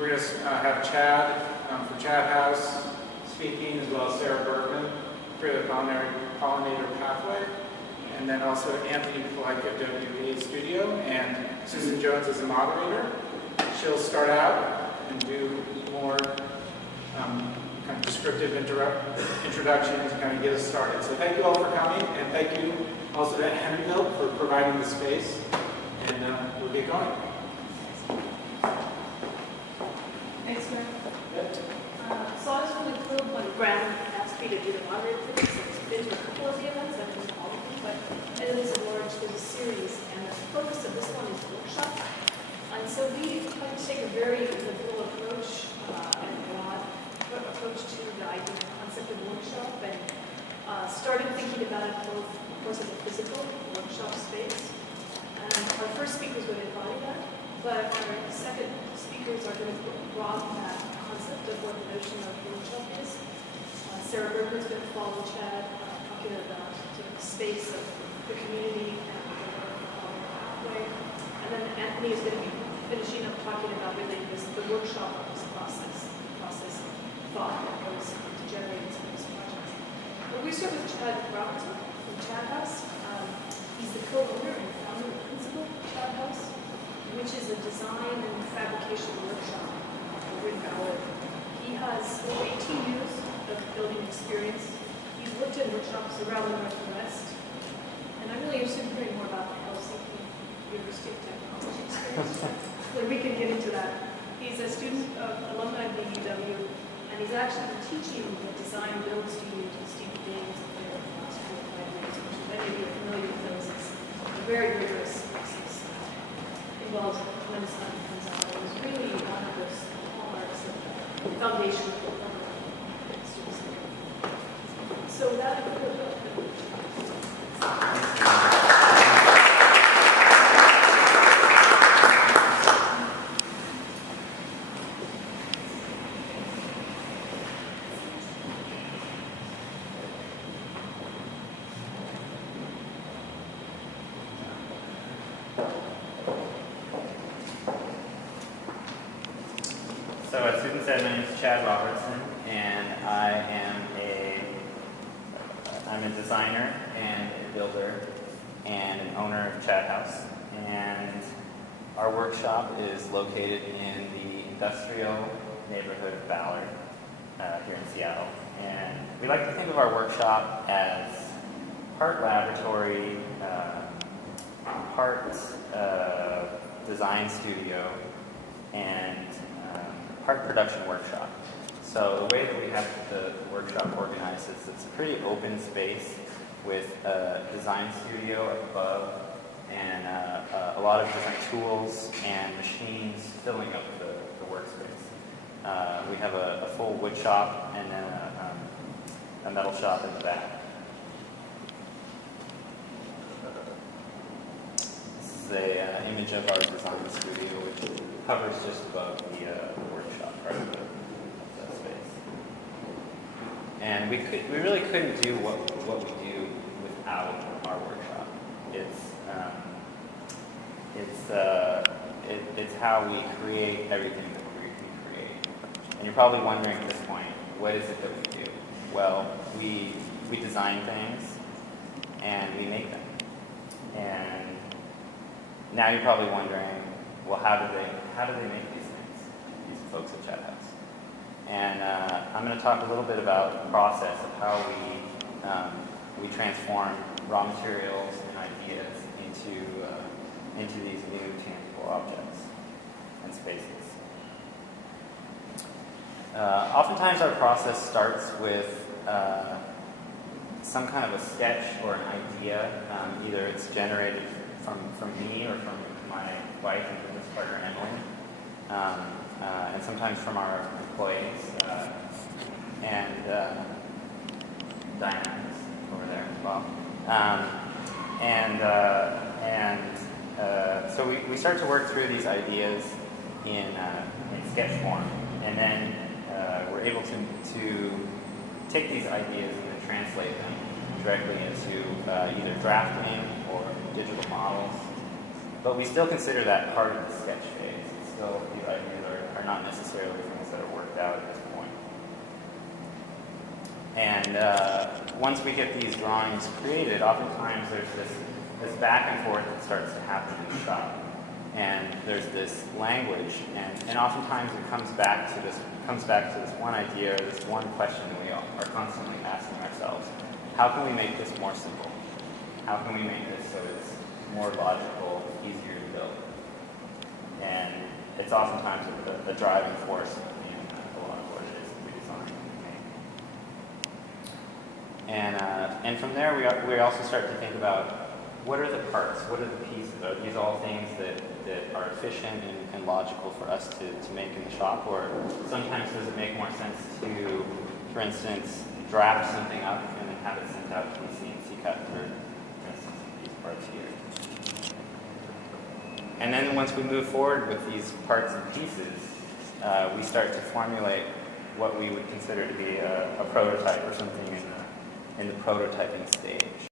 We're going to have Chad from Chadhaus speaking, as well as Sarah Bergman for the pollinator pathway, and then also Anthony Polike of WA Studio, and Susan Jones as a moderator. She'll start out and do more kind of descriptive introductions to kind of get us started. So thank you all for coming, and thank you also to Henryville for providing the space, and we'll get going. Thanks, Graham. So I was really thrilled when Graham asked me to do the moderator for this. I've been to a couple of the events, I've been to all of them, but it is a large, there's a series, and the focus of this one is workshop. And so we try to take a very liberal approach and broad approach to the idea and concept of workshop, and started thinking about it both, of course, as a physical workshop space. And our first speakers would embody that, but our second speakers are going to broaden that concept of what the notion of workshop is. Sarah Bergman is going to follow Chad, talking about sort of the space of the community and the pathway. And then Anthony is going to be finishing up talking about really the workshop of this process of thought that goes into generating some of these projects. But we start with Chad Robertson from Chadhaus. He's the co-owner and founder and principal of Chadhaus, which is a design and fabrication workshop over in Ballard. He has over 18 years of building experience. He's worked in workshops around the Northwest, and I'm really interested in hearing more about the Helsinki University of Technology experience. So we can get into that. He's a student of alumni of the UW, and he's actually been teaching the design build studio to Steve Davis up there in the last 4 or 5 years, which many of you are familiar with those. It's a very rigorous process. Involves a tremendous amount of hands-on. It was really one of those hallmarks of the foundation of the program students. So that So as Susan said, my name is Chad Robertson, and I'm a designer and a builder and an owner of Chadhaus. And our workshop is located in the industrial neighborhood of Ballard here in Seattle. And we like to think of our workshop as part laboratory, part design studio, and part production workshop. So the way that we have the workshop organized is it's a pretty open space with a design studio up above and a lot of different tools and machines filling up the workspace. We have a full wood shop and then a metal shop in the back. This is an image of our design studio, which hovers just above the workshop part of the space. And we really couldn't do what we do without our workshop. It's how we create everything that we create. And you're probably wondering at this point, what is it that we do? Well, we design things and we make them. And now you're probably wondering, well, how do they make these things, these folks at Chadhaus? And I'm going to talk a little bit about the process of how we transform raw materials and ideas into these new tangible objects and spaces. Oftentimes our process starts with some kind of a sketch or an idea. Either it's generated from me or from my wife and business partner Emily, and sometimes from our employees, and Diana is over there as well. So we start to work through these ideas in sketch form, and then we're able to take these ideas and then translate them directly into either drafting or digital models. But we still consider that part of the sketch phase. It's still, these ideas are are not necessarily things that are worked out at this point. And once we get these drawings created, oftentimes there's this back and forth that starts to happen in the shop. And there's this language, and oftentimes it comes back to this one idea, this one question that we are constantly asking ourselves. How can we make this more simple? How can we make this so it's more logical, easier to build? And it's oftentimes the driving force in a lot of what it is that we design and make. And from there, we also start to think about what are the parts, what are the pieces? Are these all things that are efficient and logical for us to make in the shop? Or sometimes does it make more sense to, for instance, draft something up and then have it sent out to the CNC cut for instance, these parts here. And then once we move forward with these parts and pieces, we start to formulate what we would consider to be a prototype or something in the prototyping stage.